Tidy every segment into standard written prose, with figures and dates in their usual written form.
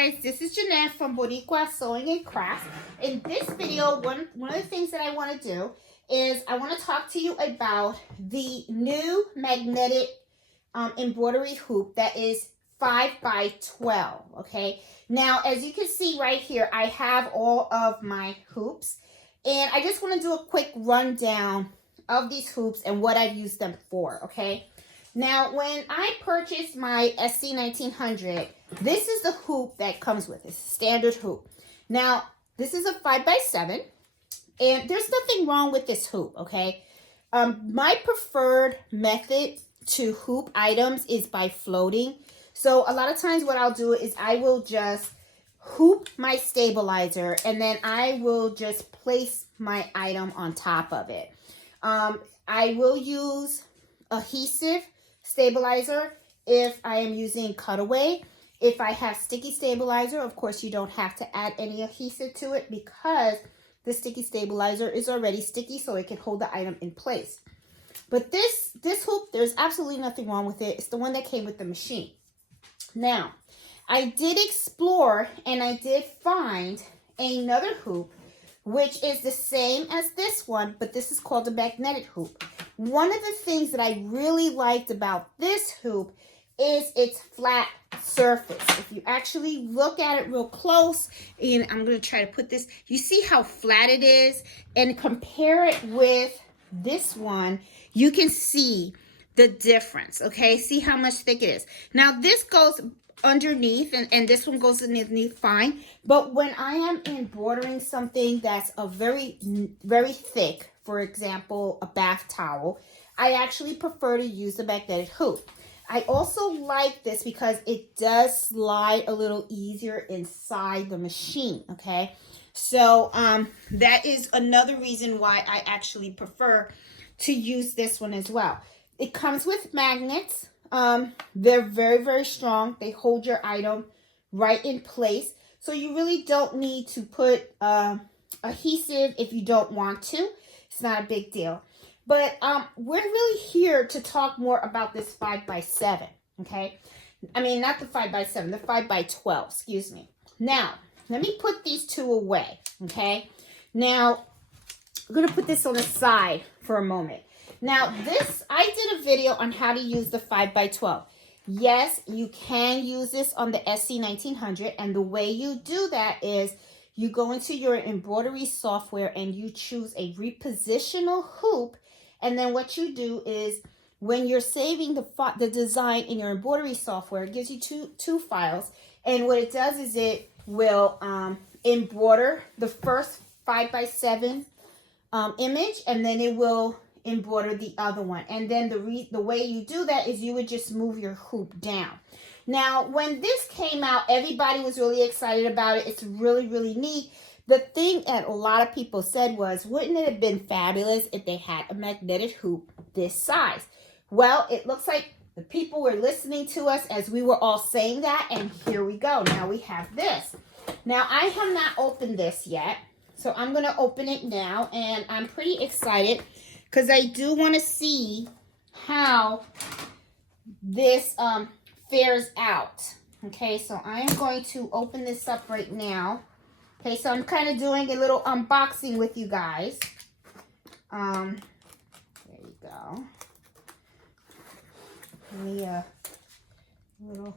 guys, this is Jeanette from Boricua Sewing and Crafts. In this video, one of the things that I want to do is I want to talk to you about the new magnetic embroidery hoop that is 5 by 12. Okay, now as you can see right here, I have all of my hoops, and I just want to do a quick rundown of these hoops and what I've used them for. Okay, now when I purchased my SC1900, this is the hoop that comes with it. It's a standard hoop. Now, this is a 5 by 7, and there's nothing wrong with this hoop, okay? My preferred method to hoop items is by floating. So a lot of times what I'll do is I will just hoop my stabilizer, and then I will just place my item on top of it. I will use adhesive stabilizer if I am using cutaway. If I have sticky stabilizer, of course, you don't have to add any adhesive to it because the sticky stabilizer is already sticky, so it can hold the item in place. But this hoop, there's absolutely nothing wrong with it. It's the one that came with the machine. Now, I did explore and I did find another hoop, which is the same as this one, but this is called a magnetic hoop. One of the things that I really liked about this hoop is its flat surface. If you actually look at it real close, and I'm going to try to put this, you see how flat it is, and compare it with this one, you can see the difference. Okay, see how much thick it is. Now this goes underneath, and this one goes underneath fine, but when I am embroidering something that's a very thick, for example a bath towel, I actually prefer to use the magnetic hoop. I also like this because it does slide a little easier inside the machine, okay? So that is another reason why I actually prefer to use this one as well. It comes with magnets. They're very, very strong. They hold your item right in place. So you really don't need to put adhesive if you don't want to. It's not a big deal. But we're really here to talk more about this 5 by 7, okay? I mean, not the 5 by 7, the 5 by 12, excuse me. Now, let me put these two away, okay? Now, I'm going to put this on the side for a moment. Now, I did a video on how to use the 5 by 12. Yes, you can use this on the SC1900, and the way you do that is you go into your embroidery software and you choose a repositional hoop. And then what you do is when you're saving the design in your embroidery software, it gives you two files. And what it does is it will embroider the first 5 by 7 image, and then it will embroider the other one. And then the way you do that is you would just move your hoop down. Now, when this came out, everybody was really excited about it. It's really, really neat. The thing that a lot of people said was, wouldn't it have been fabulous if they had a magnetic hoop this size? Well, it looks like the people were listening to us as we were all saying that, and here we go. Now we have this. Now, I have not opened this yet, so I'm going to open it now, and I'm pretty excited because I do want to see how this fares out. Okay, so I am going to open this up right now. Okay, so I'm kind of doing a little unboxing with you guys. There you go. Give me a little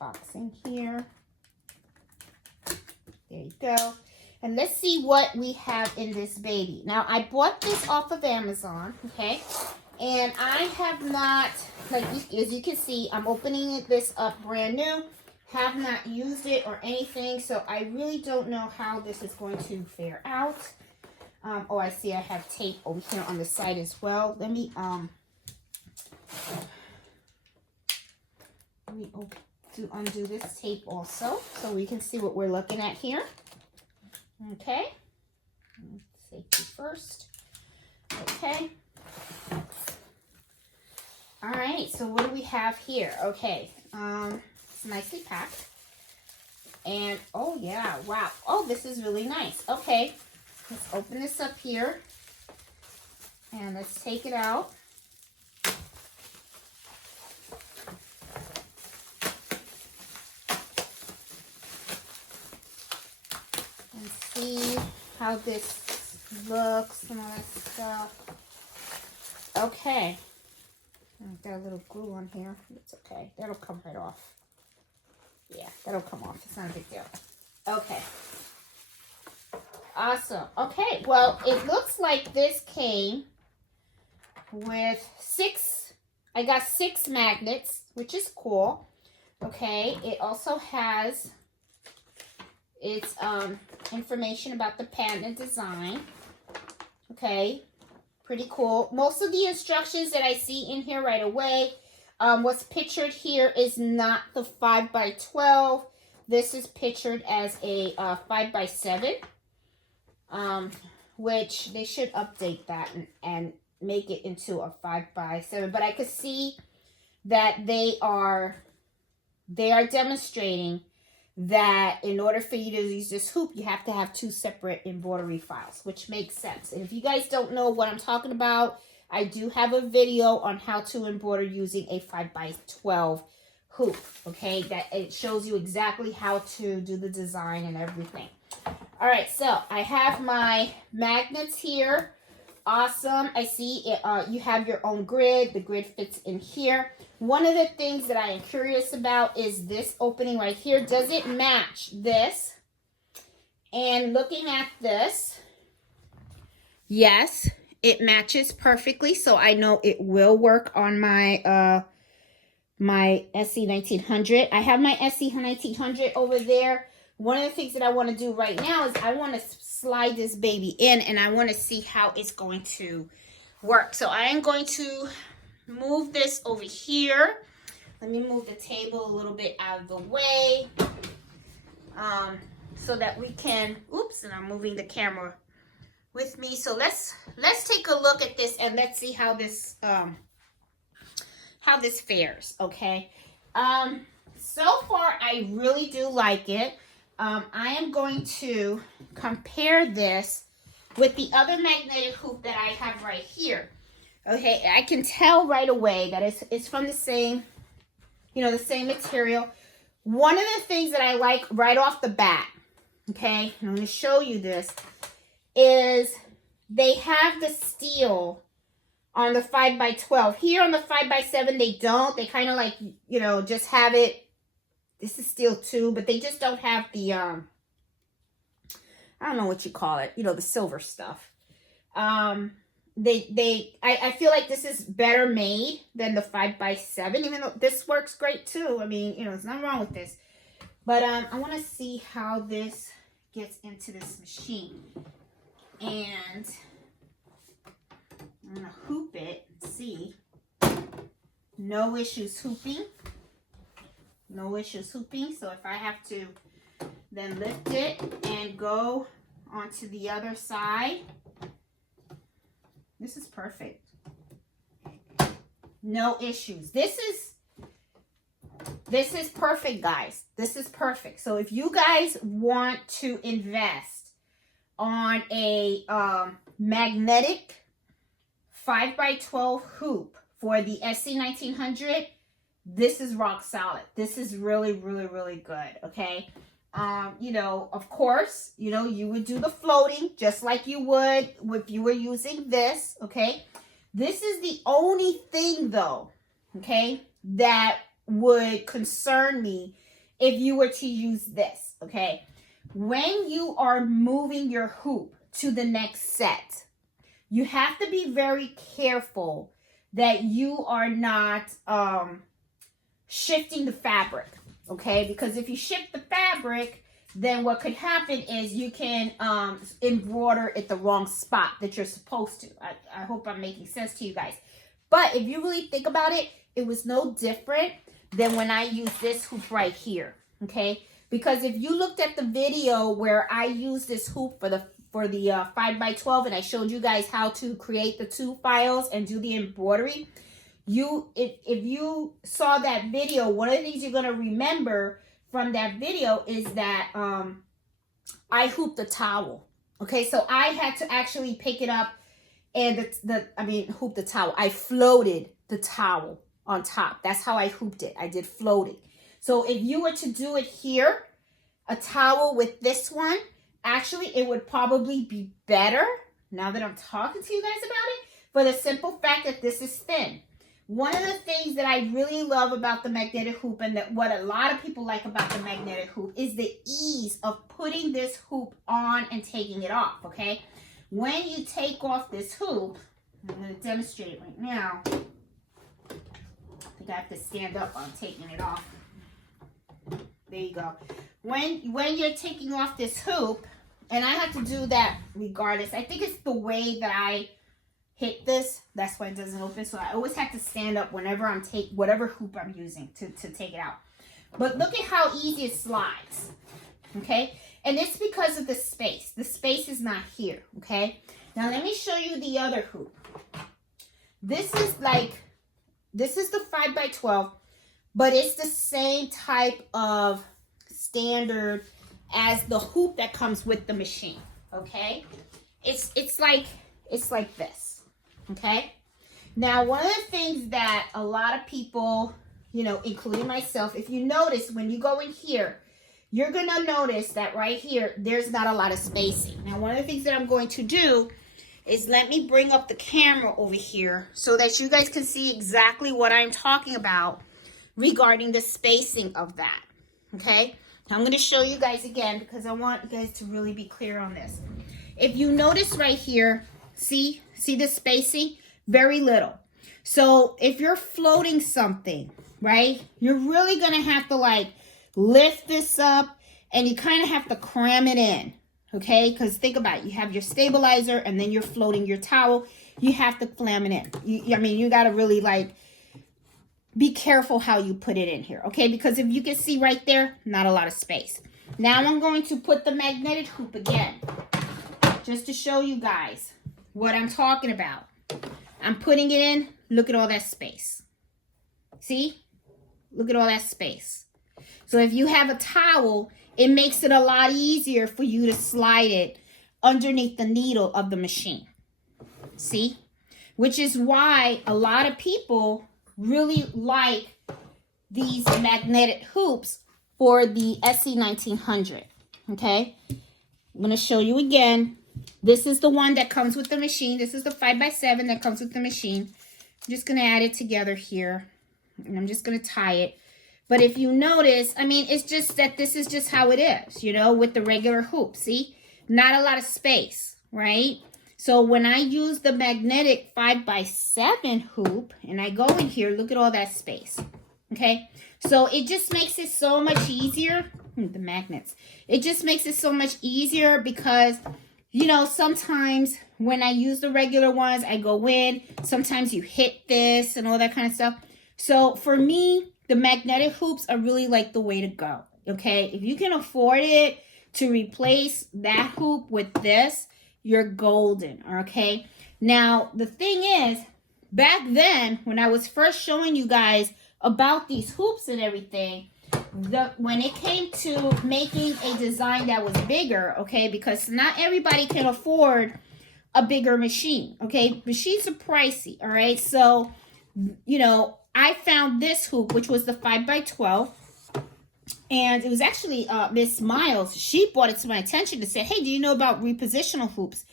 unboxing here. There you go. And let's see what we have in this baby. Now, I bought this off of Amazon, okay? And I have not, like as you can see, I'm opening this up brand new. Have not used it or anything, so I really don't know how this is going to fare out. Oh, I see I have tape over here on the side as well. Let me undo this tape also so we can see what we're looking at here. Okay, safety first. Okay. All right, so what do we have here? Okay, it's nicely packed. And, oh yeah, wow. Oh, this is really nice. Okay, let's open this up here. And let's take it out. how this looks and all that stuff. Okay. Got a little glue on here. It's okay. That'll come right off. Yeah, that'll come off. It's not a big deal. Okay. Awesome. Okay, well, it looks like this came with I got 6 magnets, which is cool. Okay, it also has its information about the patent and design. Okay, pretty cool. Most of the instructions that I see in here right away, what's pictured here is not the 5x12. This is pictured as a 5x7, which they should update that and make it into a 5x7. But I could see that they are demonstrating that in order for you to use this hoop, you have to have 2 separate embroidery files, which makes sense. And if you guys don't know what I'm talking about, I do have a video on how to embroider using a 5x12 hoop. Okay, that it shows you exactly how to do the design and everything. All right, so I have my magnets here. Awesome. I see it, you have your own grid. The grid fits in here. One of the things that I am curious about is this opening right here. Does it match this? And looking at this, yes, it matches perfectly. So I know it will work on my my SC1900. I have my SC1900 over there. One of the things that I want to do right now is I want to slide this baby in, and I want to see how it's going to work. So I am going to move this over here. Let me move the table a little bit out of the way, so that we can, oops, and I'm moving the camera with me. So let's take a look at this and let's see how this fares. Okay. So far I really do like it. I am going to compare this with the other magnetic hoop that I have right here. Okay, I can tell right away that it's from the same, the same material. One of the things that I like right off the bat, okay, I'm going to show you this, is they have the steel on the 5x12. Here on the 5x7, they don't. They kind of like, just have it. This is steel too, but they just don't have the, I don't know what you call it, the silver stuff. I feel like this is better made than the 5x7, even though this works great too. I mean, there's nothing wrong with this. But I want to see how this gets into this machine. And I'm going to hoop it and see. No issues hooping. No issues hooping. So if I have to then lift it and go onto the other side, this is perfect. No issues. This is perfect, guys. This is perfect. So if you guys want to invest on a magnetic 5x12 hoop for the SC1900, this is rock solid. This is really, really, really good. Okay. Of course, you would do the floating just like you would if you were using this. Okay. This is the only thing though, okay, that would concern me if you were to use this. Okay. When you are moving your hoop to the next set, you have to be very careful that you are not, shifting the fabric, okay? Because if you shift the fabric, then what could happen is you can embroider at the wrong spot that you're supposed to. I hope I'm making sense to you guys. But if you really think about it, it was no different than when I used this hoop right here, okay? Because if you looked at the video where I used this hoop for the 5x12 and I showed you guys how to create the 2 files and do the embroidery, if you saw that video, one of the things you're going to remember from that video is that I hooped the towel. Okay, so I had to actually pick it up and hoop the towel. I floated the towel on top. That's how I hooped it. I did floating. So if you were to do it here, a towel with this one, Actually, it would probably be better now that I'm talking to you guys about it, for the simple fact that this is thin. One of the things that I really love about the magnetic hoop, and that what a lot of people like about the magnetic hoop, is the ease of putting this hoop on and taking it off, okay? When you take off this hoop, I'm going to demonstrate it right now. I think I have to stand up on taking it off. There you go. When you're taking off this hoop, and I have to do that regardless. I think it's the way that I hit this. That's why it doesn't open. So I always have to stand up whenever I'm whatever hoop I'm using to take it out. But look at how easy it slides. Okay? And it's because of the space. The space is not here. Okay? Now let me show you the other hoop. This is the 5x12, but it's the same type of standard as the hoop that comes with the machine. Okay? It's like this. Okay? Now, one of the things that a lot of people, including myself, if you notice when you go in here, you're going to notice that right here, there's not a lot of spacing. Now, one of the things that I'm going to do is let me bring up the camera over here so that you guys can see exactly what I'm talking about regarding the spacing of that. Okay? Now, I'm going to show you guys again because I want you guys to really be clear on this. If you notice right here, see the spacing? Very little. So if you're floating something, right, you're really going to have to lift this up, and you kind of have to cram it in, okay? Because think about it. You have your stabilizer, and then you're floating your towel. You have to clam it in. You got to really be careful how you put it in here, okay? Because if you can see right there, not a lot of space. Now I'm going to put the magnetic hoop again, just to show you guys what I'm talking about. I'm putting it in. Look at all that space. See? Look at all that space. So if you have a towel, it makes it a lot easier for you to slide it underneath the needle of the machine. See? Which is why a lot of people really like these magnetic hoops for the SE1900. Okay? I'm going to show you again. This is the one that comes with the machine. This is the 5x7 that comes with the machine. I'm just going to add it together here. And I'm just going to tie it. But if you notice, it's just that this is just how it is, with the regular hoop. See? Not a lot of space, right? So when I use the magnetic 5x7 hoop and I go in here, look at all that space. Okay? So it just makes it so much easier. The magnets. It just makes it so much easier because sometimes when I use the regular ones, I go in. Sometimes you hit this and all that kind of stuff. So for me, the magnetic hoops are really the way to go. Okay? If you can afford it to replace that hoop with this, you're golden. Okay? Now, the thing is, back then, when I was first showing you guys about these hoops and everything, when it came to making a design that was bigger, okay, because not everybody can afford a bigger machine, okay? Machines are pricey, all right? So, I found this hoop, which was the 5x12, and it was actually Miss Miles. She brought it to my attention to say, hey, do you know about repositional hoops?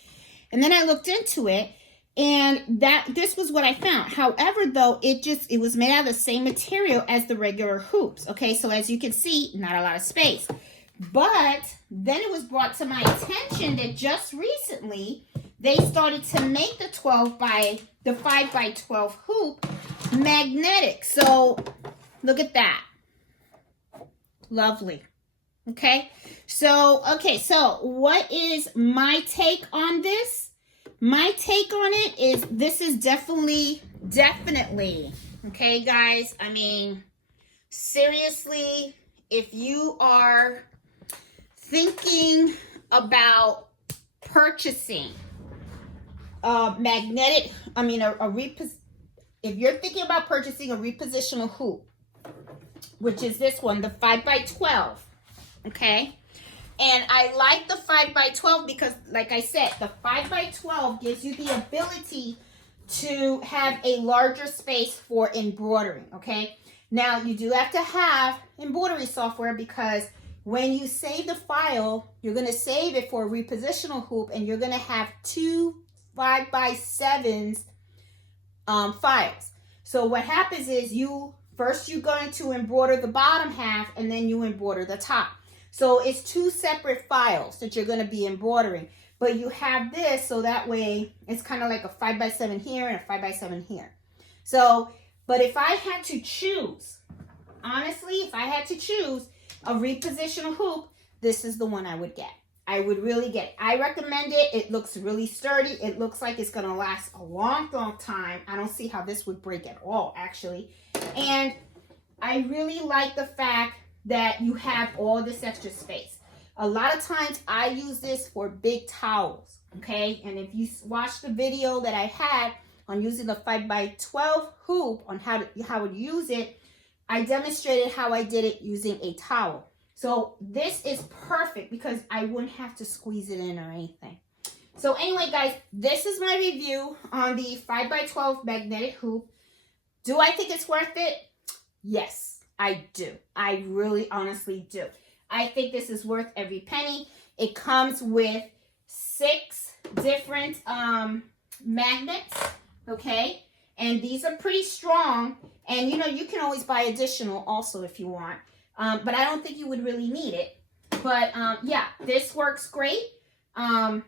And then I looked into it, and this was what I found. However, though, it was made out of the same material as the regular hoops. Okay, so as you can see, not a lot of space. But then it was brought to my attention that just recently they started to make the 5x12 hoop magnetic. So look at that. Lovely. Okay. So what is my take on this? My take on it is this is definitely, okay, guys? Seriously, if you are thinking about purchasing a magnetic, if you're thinking about purchasing a repositional hoop, which is this one, the 5x12, okay? And I like the 5x12 because, like I said, the 5x12 gives you the ability to have a larger space for embroidering, okay? Now, you do have to have embroidery software because when you save the file, you're going to save it for a repositional hoop, and you're going to have two 5x7s files. So what happens is you're going to embroider the bottom half, and then you embroider the top. So it's two separate files that you're going to be embroidering. But you have this, so that way it's kind of like a 5x7 here and a 5x7 here. So, but if I had to choose, honestly, if I had to choose a repositional hoop, this is the one I would get. I would really get it. I recommend it. It looks really sturdy. It looks like it's going to last a long, long time. I don't see how this would break at all, actually. And I really like the fact that you have all this extra space. A lot of times I use this for big towels, okay? And if you watch the video that I had on using the 5x12 hoop on how to use it, I demonstrated how I did it using a towel. So this is perfect because I wouldn't have to squeeze it in or anything. So anyway, guys, this is my review on the 5x12 magnetic hoop. Do I think it's worth it? Yes, I do. I really honestly do. I think this is worth every penny. It comes with 6 different magnets, okay? And these are pretty strong. And, you know, you can always buy additional also if you want. But I don't think you would really need it. But, yeah, this works great. I've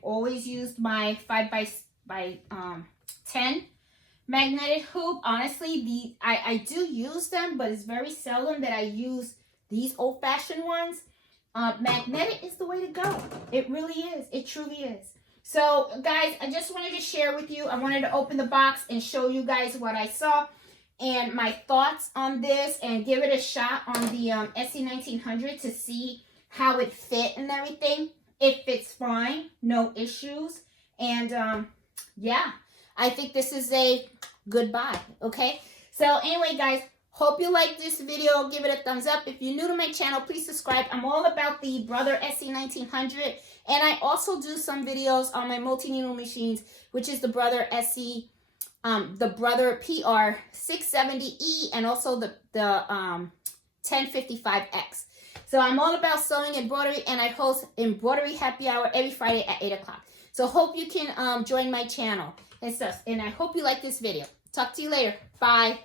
always used my 5x10 magnetic hoop. Honestly, I do use them, but it's very seldom that I use these old-fashioned ones. Magnetic is the way to go. It really is. It truly is. So, guys, I just wanted to share with you. I wanted to open the box and show you guys what I saw and my thoughts on this and give it a shot on the SE1900 to see how it fit and everything. It fits fine. No issues. And, yeah, I think this is a good buy, okay? So, anyway, guys, hope you like this video. Give it a thumbs up. If you're new to my channel, please subscribe. I'm all about the Brother SE1900. And I also do some videos on my multi-needle machines, which is the Brother SE, the Brother PR670E, and also the 1055X. So I'm all about sewing embroidery, and I host Embroidery Happy Hour every Friday at 8 o'clock. So hope you can join my channel and stuff. And I hope you like this video. Talk to you later. Bye.